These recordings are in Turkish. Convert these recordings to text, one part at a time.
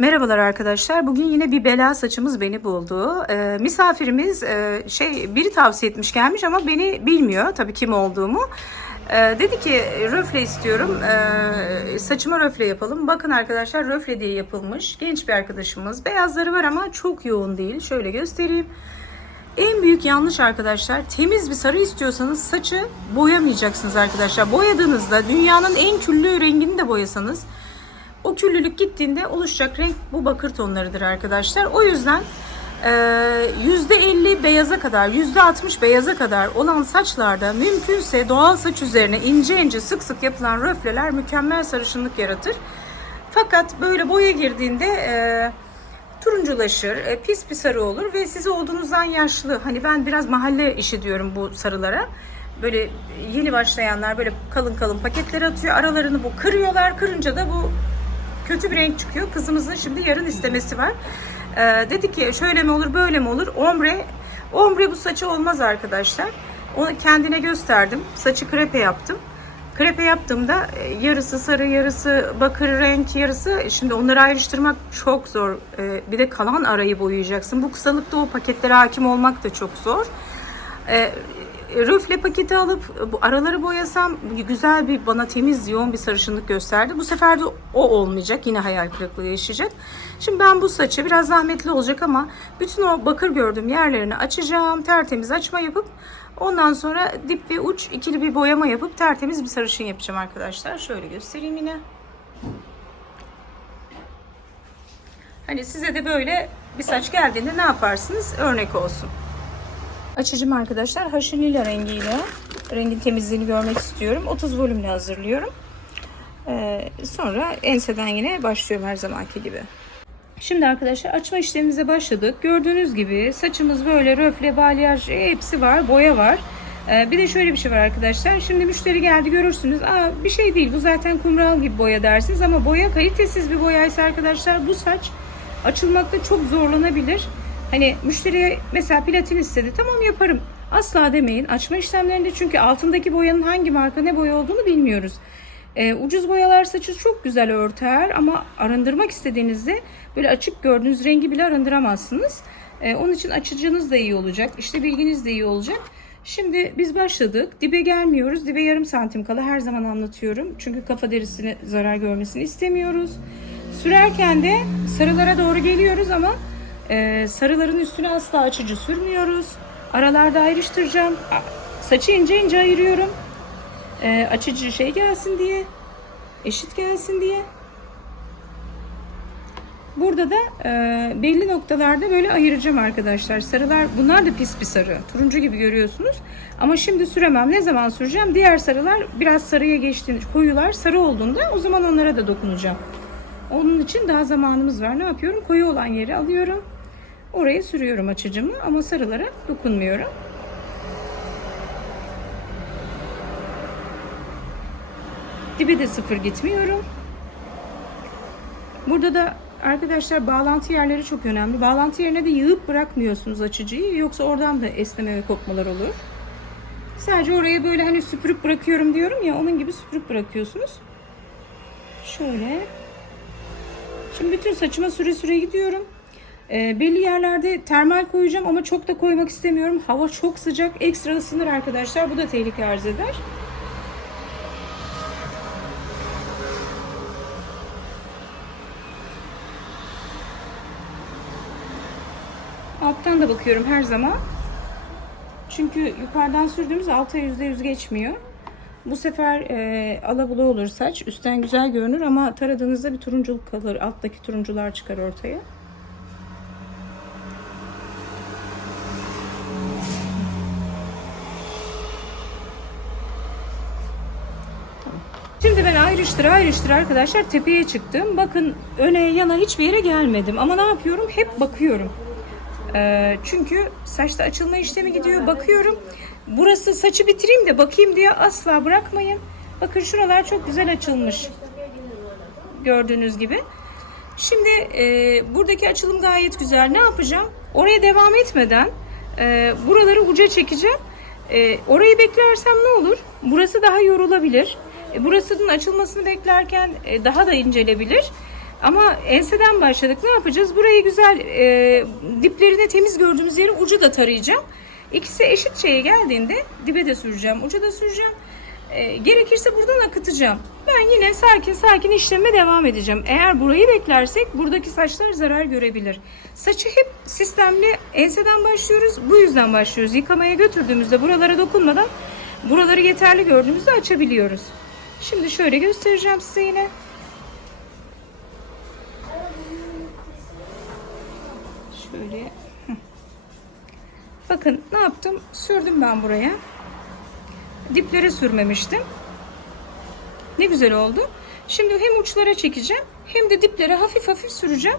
Merhabalar arkadaşlar. Bugün yine bir bela saçımız beni buldu. Ee, misafirimiz e, şey biri tavsiye etmiş gelmiş ama beni bilmiyor tabii kim olduğumu. Ee, dedi ki röfle istiyorum. Ee, saçıma röfle yapalım. Bakın arkadaşlar röfle diye yapılmış. Genç bir arkadaşımız. Beyazları var ama çok yoğun değil. Şöyle göstereyim. En büyük yanlış arkadaşlar temiz bir sarı istiyorsanız saçı boyamayacaksınız arkadaşlar. Boyadığınızda dünyanın en küllü rengini de boyasanız o küllülük gittiğinde oluşacak renk bu bakır tonlarıdır arkadaşlar. O yüzden e, %50 beyaza kadar, %60 beyaza kadar olan saçlarda mümkünse doğal saç üzerine ince ince sık sık yapılan röfleler mükemmel sarışınlık yaratır. Fakat böyle boya girdiğinde e, turunculaşır, e, pis bir sarı olur ve siz olduğunuzdan yaşlı. Hani ben biraz mahalle işi diyorum bu sarılara. Böyle yeni başlayanlar böyle kalın kalın paketler atıyor. Aralarını bu kırıyorlar. Kırınca da bu kötü bir renk çıkıyor. Kızımızın şimdi yarın istemesi var. Ee, dedi ki şöyle mi olur böyle mi olur? Ombre, ombre bu saçı olmaz arkadaşlar. Onu kendine gösterdim. Saçı krepe yaptım. Krepe yaptığımda e, yarısı sarı, yarısı bakır renk, yarısı şimdi onları ayrıştırmak çok zor. Ee, bir de kalan arayı boyayacaksın. Bu kısalıkta o paketlere hakim olmak da çok zor. Röfle paketi alıp bu araları boyasam güzel bir bana temiz yoğun bir sarışınlık gösterdi. Bu sefer de o olmayacak. Yine hayal kırıklığı yaşayacak. Şimdi ben bu saçı biraz zahmetli olacak ama bütün o bakır gördüğüm yerlerini açacağım. Tertemiz açma yapıp ondan sonra dip ve uç ikili bir boyama yapıp tertemiz bir sarışın yapacağım arkadaşlar. Şöyle göstereyim yine. Hani size de böyle bir saç geldiğinde ne yaparsınız? Örnek olsun. Açıcım arkadaşlar haşinila rengiyle rengin temizliğini görmek istiyorum. 30 volümle hazırlıyorum. Ee, sonra enseden yine başlıyorum her zamanki gibi. Şimdi arkadaşlar açma işlemimize başladık. Gördüğünüz gibi saçımız böyle röfle, balyaj hepsi var. Boya var. Ee, bir de şöyle bir şey var arkadaşlar. Şimdi müşteri geldi görürsünüz. Aa, bir şey değil bu zaten kumral gibi boya dersiniz. Ama boya kalitesiz bir boyaysa arkadaşlar bu saç açılmakta çok zorlanabilir. Hani müşteriye mesela platin istedi tamam yaparım. Asla demeyin açma işlemlerinde çünkü altındaki boyanın hangi marka ne boya olduğunu bilmiyoruz. Ee, ucuz boyalar saçı çok güzel örter ama arındırmak istediğinizde böyle açık gördüğünüz rengi bile arındıramazsınız. Ee, onun için açıcınız da iyi olacak. işte bilginiz de iyi olacak. Şimdi biz başladık. Dibe gelmiyoruz. Dibe yarım santim kala her zaman anlatıyorum. Çünkü kafa derisine zarar görmesini istemiyoruz. Sürerken de sarılara doğru geliyoruz ama ee, sarıların üstüne asla açıcı sürmüyoruz. Aralarda ayrıştıracağım. Saçı ince ince ayırıyorum. Ee, açıcı şey gelsin diye. Eşit gelsin diye. Burada da e, belli noktalarda böyle ayıracağım arkadaşlar. Sarılar bunlar da pis bir sarı. Turuncu gibi görüyorsunuz. Ama şimdi süremem. Ne zaman süreceğim? Diğer sarılar biraz sarıya geçtiğinde koyular sarı olduğunda o zaman onlara da dokunacağım. Onun için daha zamanımız var. Ne yapıyorum? Koyu olan yeri alıyorum. Oraya sürüyorum açıcımı ama sarılara dokunmuyorum. Dibe de sıfır gitmiyorum. Burada da arkadaşlar bağlantı yerleri çok önemli. Bağlantı yerine de yığıp bırakmıyorsunuz açıcıyı. Yoksa oradan da esneme ve kopmalar olur. Sadece oraya böyle hani süpürüp bırakıyorum diyorum ya onun gibi süpürüp bırakıyorsunuz. Şöyle. Şimdi bütün saçıma süre süre gidiyorum. E, belli yerlerde termal koyacağım ama çok da koymak istemiyorum. Hava çok sıcak. Ekstra ısınır arkadaşlar. Bu da tehlike arz eder. Alttan da bakıyorum her zaman. Çünkü yukarıdan sürdüğümüz alta %100 geçmiyor. Bu sefer e, alabula olur saç. Üstten güzel görünür ama taradığınızda bir turunculuk kalır. Alttaki turuncular çıkar ortaya. Şimdi ben ayrıştır ayrıştır arkadaşlar tepeye çıktım. Bakın öne yana hiçbir yere gelmedim. Ama ne yapıyorum? Hep bakıyorum. Ee, çünkü saçta açılma işlemi gidiyor. Bakıyorum. Burası saçı bitireyim de bakayım diye asla bırakmayın. Bakın şuralar çok güzel açılmış. Gördüğünüz gibi. Şimdi e, buradaki açılım gayet güzel. Ne yapacağım? Oraya devam etmeden e, buraları uca çekeceğim. E, orayı beklersem ne olur? Burası daha yorulabilir. E, burasının açılmasını beklerken e, daha da incelebilir. Ama enseden başladık. Ne yapacağız? Burayı güzel e, diplerini temiz gördüğümüz yerin ucu da tarayacağım. İkisi eşit şeye geldiğinde dibe de süreceğim, uca da süreceğim. E, gerekirse buradan akıtacağım. Ben yine sakin sakin işleme devam edeceğim. Eğer burayı beklersek buradaki saçlar zarar görebilir. Saçı hep sistemli enseden başlıyoruz. Bu yüzden başlıyoruz. Yıkamaya götürdüğümüzde buralara dokunmadan buraları yeterli gördüğümüzde açabiliyoruz. Şimdi şöyle göstereceğim size yine. Şöyle. Bakın ne yaptım? Sürdüm ben buraya. Diplere sürmemiştim. Ne güzel oldu. Şimdi hem uçlara çekeceğim hem de diplere hafif hafif süreceğim.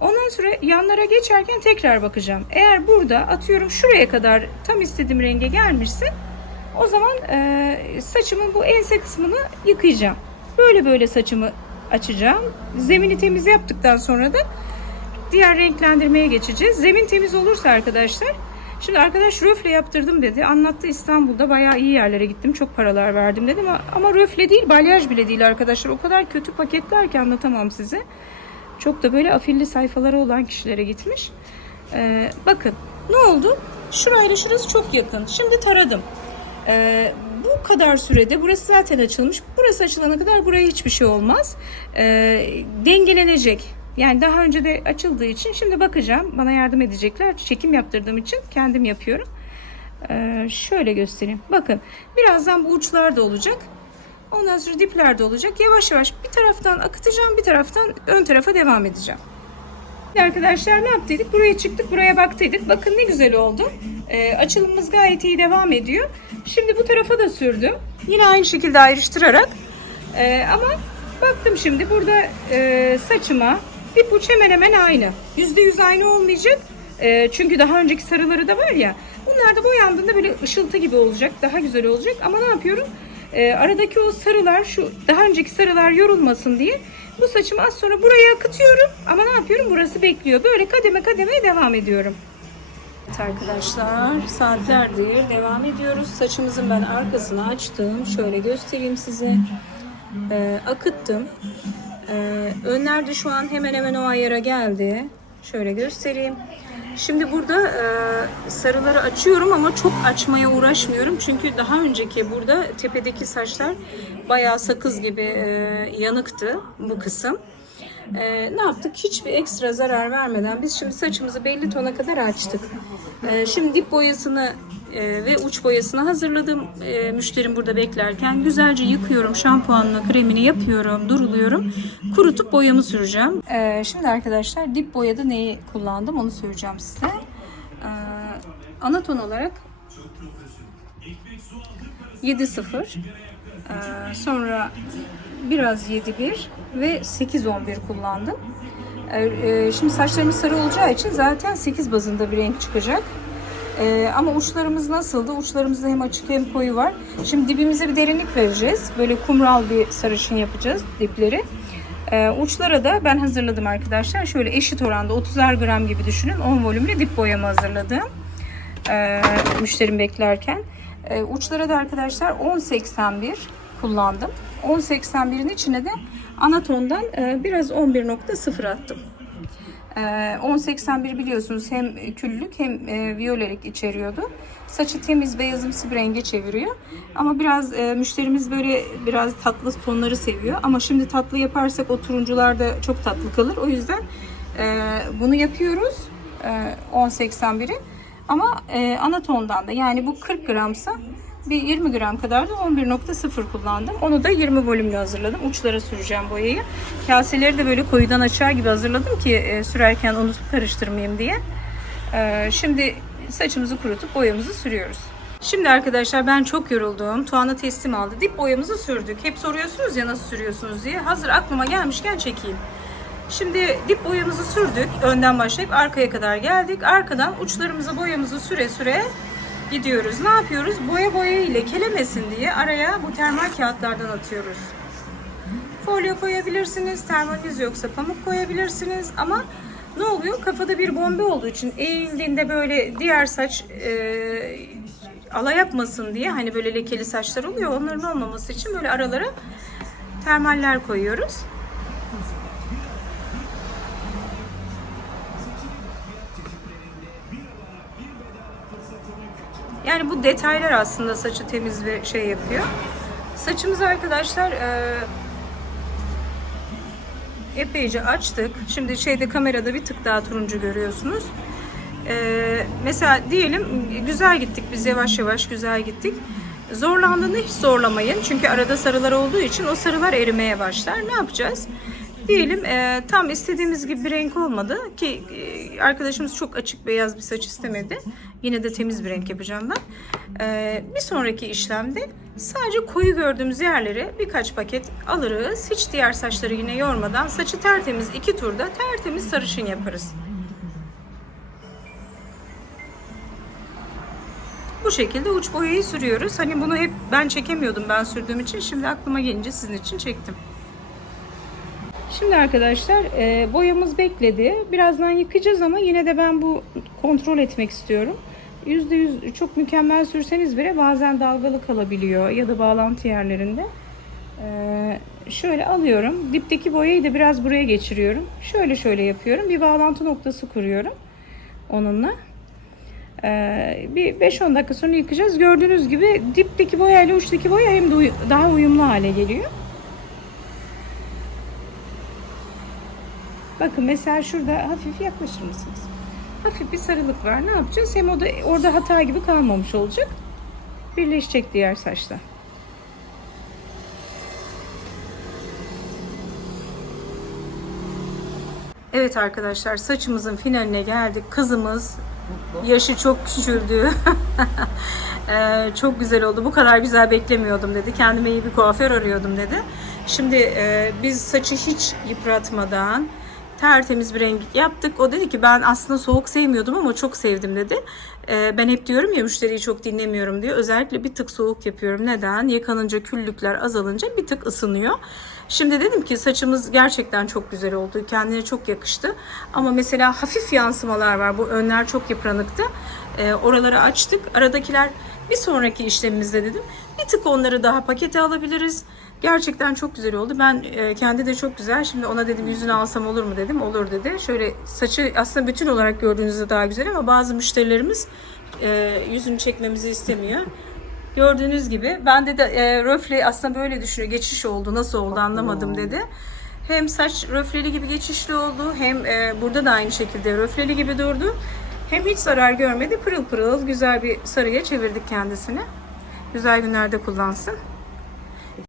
Ondan sonra yanlara geçerken tekrar bakacağım. Eğer burada atıyorum şuraya kadar tam istediğim renge gelmişse o zaman e, saçımın bu ense kısmını yıkayacağım. Böyle böyle saçımı açacağım. Zemini temiz yaptıktan sonra da diğer renklendirmeye geçeceğiz. Zemin temiz olursa arkadaşlar. Şimdi arkadaş röfle yaptırdım dedi. Anlattı İstanbul'da bayağı iyi yerlere gittim. Çok paralar verdim dedim ama, ama röfle değil balyaj bile değil arkadaşlar. O kadar kötü paketler ki anlatamam size. Çok da böyle afilli sayfaları olan kişilere gitmiş. Ee, bakın ne oldu? Şurayla şurası çok yakın. Şimdi taradım. Ee, bu kadar sürede burası zaten açılmış. Burası açılana kadar buraya hiçbir şey olmaz. Ee, dengelenecek. Yani daha önce de açıldığı için şimdi bakacağım. Bana yardım edecekler. Çekim yaptırdığım için kendim yapıyorum. Ee, şöyle göstereyim. Bakın birazdan bu uçlar da olacak. Ondan sonra dipler de olacak. Yavaş yavaş bir taraftan akıtacağım bir taraftan ön tarafa devam edeceğim. Arkadaşlar ne yaptıydık? Buraya çıktık, buraya baktıydık. Bakın ne güzel oldu. Ee, açılımımız gayet iyi devam ediyor. Şimdi bu tarafa da sürdüm. Yine aynı şekilde ayrıştırarak. Ee, ama baktım şimdi burada e, saçıma dip uç hemen hemen aynı. %100 aynı olmayacak. Ee, çünkü daha önceki sarıları da var ya. Bunlar da boyandığında böyle ışıltı gibi olacak. Daha güzel olacak. Ama ne yapıyorum? Ee, aradaki o sarılar şu daha önceki sarılar yorulmasın diye bu saçımı az sonra buraya akıtıyorum. Ama ne yapıyorum? Burası bekliyor. Böyle kademe kademe devam ediyorum. Evet arkadaşlar saatlerdir devam ediyoruz. Saçımızın ben arkasını açtım. Şöyle göstereyim size. Ee, akıttım. Ee, önlerde şu an hemen hemen o ayara geldi. Şöyle göstereyim. Şimdi burada e, sarıları açıyorum ama çok açmaya uğraşmıyorum. Çünkü daha önceki burada tepedeki saçlar bayağı sakız gibi e, yanıktı bu kısım. E, ne yaptık? Hiçbir ekstra zarar vermeden biz şimdi saçımızı belli tona kadar açtık. E, şimdi dip boyasını e, ve uç boyasını hazırladım. E, müşterim burada beklerken güzelce yıkıyorum. Şampuanla kremini yapıyorum, duruluyorum. Kurutup boyamı süreceğim. E, şimdi arkadaşlar dip boyada neyi kullandım onu söyleyeceğim size. Ana ton olarak 7.0 e, sonra biraz 7.1 ve 8.11 kullandım. Şimdi saçlarımız sarı olacağı için zaten 8 bazında bir renk çıkacak. Ee, ama uçlarımız nasıldı? Uçlarımızda hem açık hem koyu var. Şimdi dibimize bir derinlik vereceğiz. Böyle kumral bir sarışın yapacağız dipleri. Ee, uçlara da ben hazırladım arkadaşlar. Şöyle eşit oranda 30'ar gram gibi düşünün. 10 volümlü dip boyamı hazırladım. Ee, müşterim beklerken. Ee, uçlara da arkadaşlar 10.81 kullandım. 10.81'in içine de anatondan e, biraz 11.0 attım. 1081 biliyorsunuz hem küllük hem e, viyolelik içeriyordu. Saçı temiz beyazımsı bir renge çeviriyor. Ama biraz e, müşterimiz böyle biraz tatlı tonları seviyor. Ama şimdi tatlı yaparsak o turuncular da çok tatlı kalır. O yüzden e, bunu yapıyoruz. E, 1081'i. Ama ana tondan da yani bu 40 gramsa bir 20 gram kadar da 11.0 kullandım. Onu da 20 volümlü hazırladım. Uçlara süreceğim boyayı. Kaseleri de böyle koyudan açığa gibi hazırladım ki e, sürerken unutup karıştırmayayım diye. E, şimdi saçımızı kurutup boyamızı sürüyoruz. Şimdi arkadaşlar ben çok yoruldum. Tuana teslim aldı. Dip boyamızı sürdük. Hep soruyorsunuz ya nasıl sürüyorsunuz diye. Hazır aklıma gelmişken çekeyim. Şimdi dip boyamızı sürdük. Önden başlayıp arkaya kadar geldik. Arkadan uçlarımızı boyamızı süre süre gidiyoruz. Ne yapıyoruz? Boya boya ile kelemesin diye araya bu termal kağıtlardan atıyoruz. Folyo koyabilirsiniz. Termaliz yoksa pamuk koyabilirsiniz. Ama ne oluyor? Kafada bir bombe olduğu için eğildiğinde böyle diğer saç e, ala yapmasın diye hani böyle lekeli saçlar oluyor. Onların olmaması için böyle aralara termaller koyuyoruz. Yani bu detaylar aslında saçı temiz ve şey yapıyor. Saçımızı arkadaşlar e, epeyce açtık. Şimdi şeyde kamerada bir tık daha turuncu görüyorsunuz. Ee, mesela diyelim güzel gittik biz yavaş yavaş güzel gittik. Zorlandığında hiç zorlamayın. Çünkü arada sarılar olduğu için o sarılar erimeye başlar. Ne yapacağız? Diyelim e, tam istediğimiz gibi bir renk olmadı ki e, arkadaşımız çok açık beyaz bir saç istemedi. Yine de temiz bir renk yapacağım ben. E, bir sonraki işlemde sadece koyu gördüğümüz yerlere birkaç paket alırız. Hiç diğer saçları yine yormadan saçı tertemiz iki turda tertemiz sarışın yaparız. Bu şekilde uç boyayı sürüyoruz. Hani bunu hep ben çekemiyordum ben sürdüğüm için. Şimdi aklıma gelince sizin için çektim. Şimdi arkadaşlar e, boyamız bekledi. Birazdan yıkayacağız ama yine de ben bu kontrol etmek istiyorum. %100 çok mükemmel sürseniz bile bazen dalgalı kalabiliyor ya da bağlantı yerlerinde. E, şöyle alıyorum. Dipteki boyayı da biraz buraya geçiriyorum. Şöyle şöyle yapıyorum. Bir bağlantı noktası kuruyorum onunla. Ee, bir 5-10 dakika sonra yıkayacağız. Gördüğünüz gibi dipteki boya ile uçtaki boya hem de uy- daha uyumlu hale geliyor. Bakın mesela şurada hafif yaklaşır mısınız? Hafif bir sarılık var. Ne yapacağız? Hem o da orada hata gibi kalmamış olacak. Birleşecek diğer saçla. Evet arkadaşlar saçımızın finaline geldik. Kızımız yaşı çok küçüldü. Ee, çok güzel oldu. Bu kadar güzel beklemiyordum dedi. Kendime iyi bir kuaför arıyordum dedi. Şimdi e, biz saçı hiç yıpratmadan tertemiz bir renk yaptık. O dedi ki ben aslında soğuk sevmiyordum ama çok sevdim dedi. Ee, ben hep diyorum ya müşteriyi çok dinlemiyorum diye. Özellikle bir tık soğuk yapıyorum. Neden? Yıkanınca küllükler azalınca bir tık ısınıyor. Şimdi dedim ki saçımız gerçekten çok güzel oldu. Kendine çok yakıştı. Ama mesela hafif yansımalar var. Bu önler çok yıpranıktı. Ee, oraları açtık. Aradakiler bir sonraki işlemimizde dedim. Bir tık onları daha pakete alabiliriz. Gerçekten çok güzel oldu. Ben e, kendi de çok güzel. Şimdi ona dedim yüzünü alsam olur mu dedim. Olur dedi. Şöyle saçı aslında bütün olarak gördüğünüzde daha güzel ama bazı müşterilerimiz e, yüzünü çekmemizi istemiyor. Gördüğünüz gibi ben de, de e, röfle aslında böyle düşünüyor. Geçiş oldu. Nasıl oldu anlamadım dedi. Hem saç röfleli gibi geçişli oldu. Hem e, burada da aynı şekilde röfleli gibi durdu. Hem hiç zarar görmedi. Pırıl pırıl güzel bir sarıya çevirdik kendisini. Güzel günlerde kullansın.